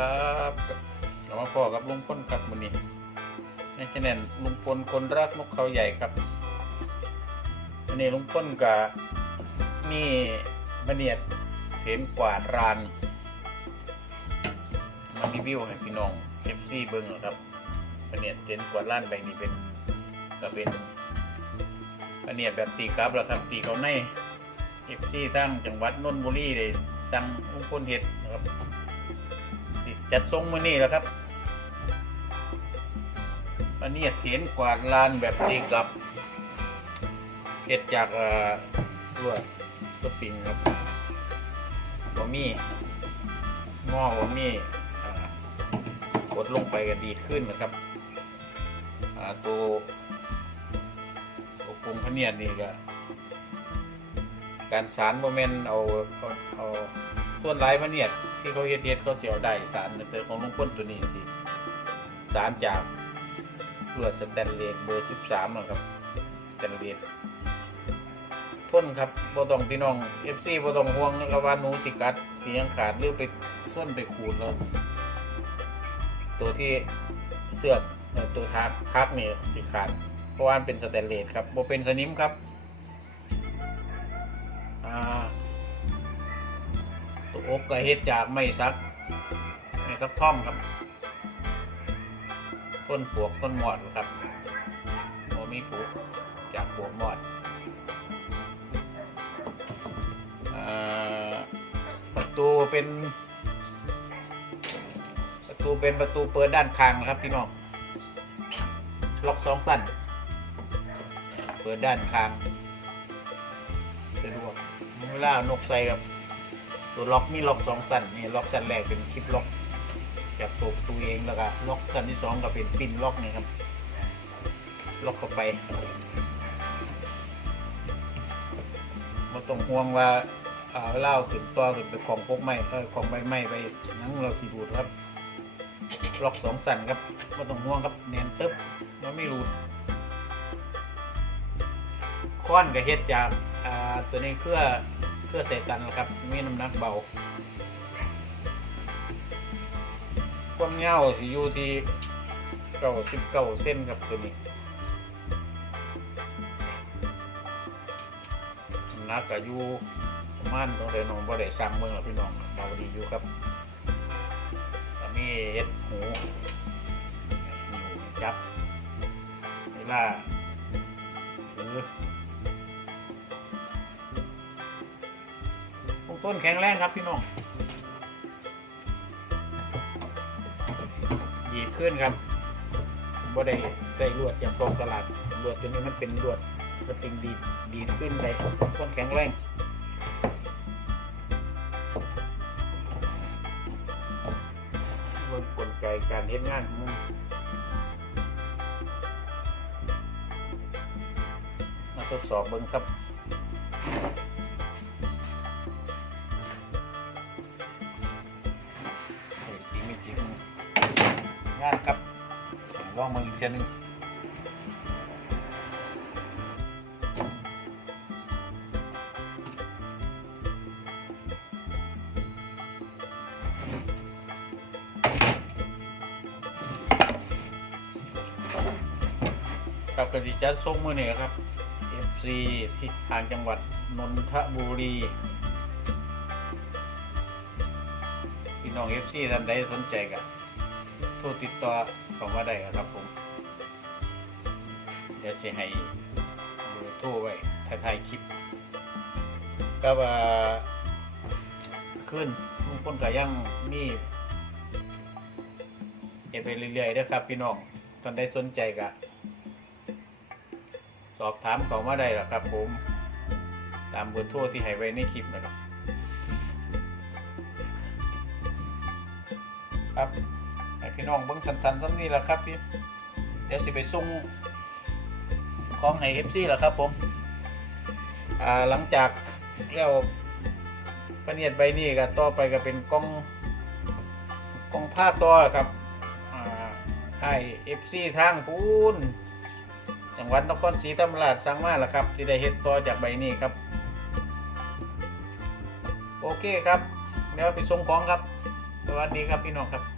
วับหลวงพ่นนี้ในชแนลลุงพลคนรักนกเขาใหญ่ครับอันนี้ลุงพลกับนี่มะเนียดเห็นกวาดรานมารีวิวให้พี่น้องเอฟซีเบิ้งเหรอครับมะเนียดเห็นกวาดรานแบงนี้เป็นก็เป็นมะเนียดแบบตีกลับแล้วครับตีเขาในเอฟซีทั้งจังหวัดนนทบุรีเลยสั่งลุงพลเห็ดนะครับ จัดทรงมือนี่แล้วครับอันนี้เห็นกวาดลานแบบตีกลับเห็ดจากเอ่อลวสปริงครับบะมี่งอบะมี่กดลงไปก็ดีดขึ้นนะครับอ่าตัวตัวปรุงพเนียดนี่ก็การสารโมเมนเอาเอาเอา ส่วนหลายพะเนียดที่เขาเฮ็ดเฮ็ดเขาเสียวได้สารแต่ของลุงพ้นตัวนี้สิสารจากลวดสแตนเลสเบอร์13นะครับสแตนเลสทนครับบ่ต้องพี่น้อง FC บ่ต้องห่วงนะครับว่านูสิกัดเสียงขาดหรือไปส้นไปขูดแล้วตัวที่เสือกเอ่อตัวทักทักนี่สิขาดเพราะว่านเป็นสแตนเลสครับบ่เป็นสนิมครับ อกก็เฮ็ดจากไม้ซักไม้ซักท่อมครับ ต้นปวกต้นหมอดครับโมมีปลูกจากปวกหมอดอประตูเป็น ประตูเป็นประตูเปิดด้านข้างนะครับพี่น้องล็อกสองสั้น เปิดด้านข้างสะดวกเวลาเอานกใส่กับ ตัวล็อกมีล็อกสองสั้นนี่ล็อกสั้นแรกเป็นคลิปล็อกจากตัวประตูเองแล้วก็ล็อกสั้นที่สองก็เป็นปินล็อกนี่ครับล็อกเข้าไปมาต้องห่วงว่าอ่าเลาเอาขึ้นตัวขึ้นไปของพกไม้เออของใบไม้ไปนั่งเราสีรูดครับล็อกสองสันครับม่ต้องห่วงครับแน่นตึ๊บมันไม่รูดค้อนกับเฮ็ดจากอ่าตัวนี้เครือ เครือเศษตันนะครับมีน้ำหนักเบาความยาสิอยู่ที่เก้าสิบเก้าเส้นครับตัวนี้หนักก็อยู่ประมาณตรงเดนองบ่ได้สั่งเมืองหรอพี่น้องเบาดีอยู่ครับมีเห็ดหูหิวจับเวลาถือ ต้นแข็งแรงครับพี่น้องดีดขึ้นครับบ่ได้ใส่ลวดอย่างตรงตลาดลวดตัวนี้มันเป็นลวดสปริงดีดดีดขึ้นได้ต้นแข็งแรงเบิ่งกลไกการเฮ็ดงานของมาทดสอบเบิ่งครับ งานครับลองมาอีกเทียนึงครับกติจัดส่งมือเนี่ยครับ FC ที่ทางจังหวัดนนทบุรีพี่น้อง FC ท่านใดสนใจกัน รติดต่อเข้ามาได้ครับผม เดี๋ยวจะให้เบอร์โทรไว้ท้ายคลิปก็ว่าขึ้นลุงพลก็ยังมีเก็บไปเรื่อยๆด้อครับ พี่น้องท่านใดสนใจก็สอบถามเข้ามาได้หรอครับผม ตามเบอร์โทรที่ให้ไว้ในคลิปนะครับครับ พี่น้องเบิ้งสันๆสันนี่แหละครับพี่เดี๋ยวสิไปส่งของให้เอฟซีแหละครับผมอ่าหลังจากแล้วปะเนียดใบนี้ก็ต่อไปก็เป็นกล้องกล้องผ้าต่อครับอ่าให้เอฟซีทางพูนจังหวัดนครศรีธรรมราชสั่งมาแล้วครับ ที่ได้เฮ็ดต่อจากใบนี้ครับ โอเคครับแล้วไปส่งของครับ สวัสดีครับพี่น้องครับ